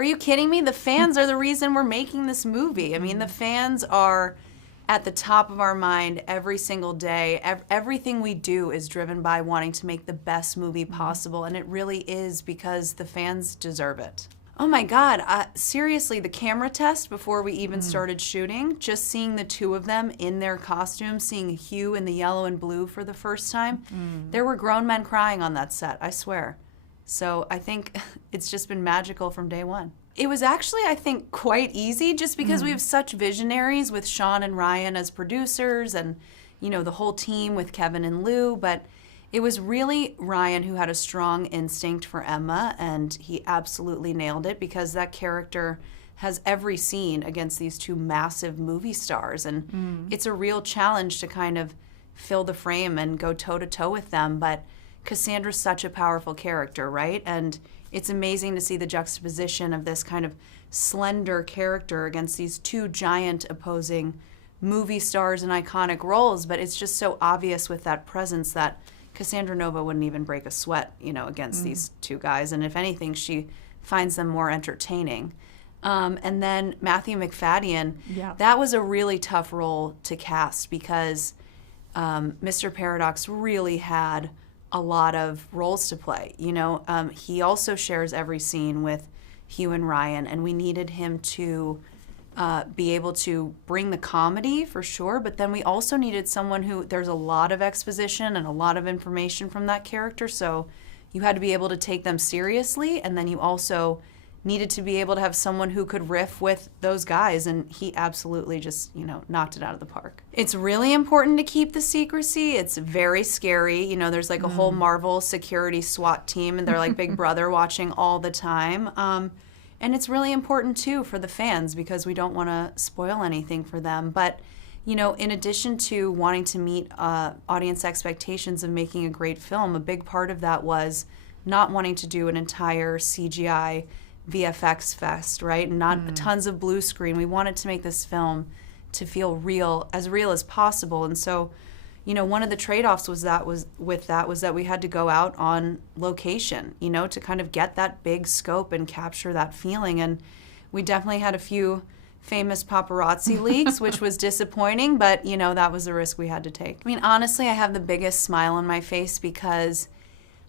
Are you kidding me? The fans are the reason we're making this movie. I mean, the fans are at the top of our mind every single day. Everything we do is driven by wanting to make the best movie possible, and it really is because the fans deserve it. Oh my God, seriously, the camera test before we even started shooting, just seeing the two of them in their costumes, seeing Hugh in the yellow and blue for the first time, there were grown men crying on that set, I swear. So I think it's just been magical from day one. It was actually, I think, quite easy just because we have such visionaries with Sean and Ryan as producers and, you know, the whole team with Kevin and Lou, but it was really Ryan who had a strong instinct for Emma, and he absolutely nailed it because that character has every scene against these two massive movie stars, and it's a real challenge to kind of fill the frame and go toe-to-toe with them, but Cassandra's such a powerful character, right? And it's amazing to see the juxtaposition of this kind of slender character against these two giant opposing movie stars and iconic roles, but it's just so obvious with that presence that Cassandra Nova wouldn't even break a sweat, you know, against these two guys. And if anything, she finds them more entertaining. And then Matthew McFadden, that was a really tough role to cast because Mr. Paradox really had a lot of roles to play. You know, he also shares every scene with Hugh and Ryan, and we needed him to be able to bring the comedy for sure, but then we also needed someone who, there's a lot of exposition and a lot of information from that character, so you had to be able to take them seriously, and then you also needed to be able to have someone who could riff with those guys, and he absolutely just, you know, knocked it out of the park. It's really important to keep the secrecy. It's very scary. You know, there's like a whole Marvel security SWAT team, and they're like Big Brother watching all the time. And it's really important, too, for the fans because we don't want to spoil anything for them. But, you know, in addition to wanting to meet audience expectations of making a great film, a big part of that was not wanting to do an entire CGI VFX fest, right? Not tons of blue screen. We wanted to make this film to feel real as possible. And so, you know, one of the trade-offs was that we had to go out on location, you know, to kind of get that big scope and capture that feeling. And we definitely had a few famous paparazzi leaks, which was disappointing, but, you know, that was the risk we had to take. I mean, honestly, I have the biggest smile on my face because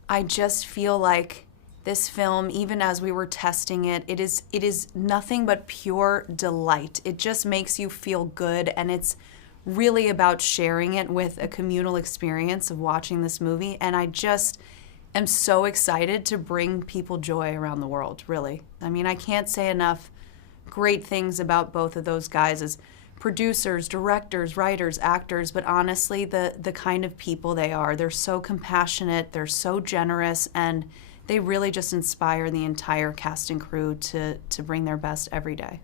I just feel like this film, even as we were testing it, it is nothing but pure delight. It just makes you feel good, and it's really about sharing it with a communal experience of watching this movie, and I just am so excited to bring people joy around the world, really. I mean, I can't say enough great things about both of those guys as producers, directors, writers, actors, but honestly, the kind of people they are. They're so compassionate, they're so generous, and they really just inspire the entire cast and crew to bring their best every day.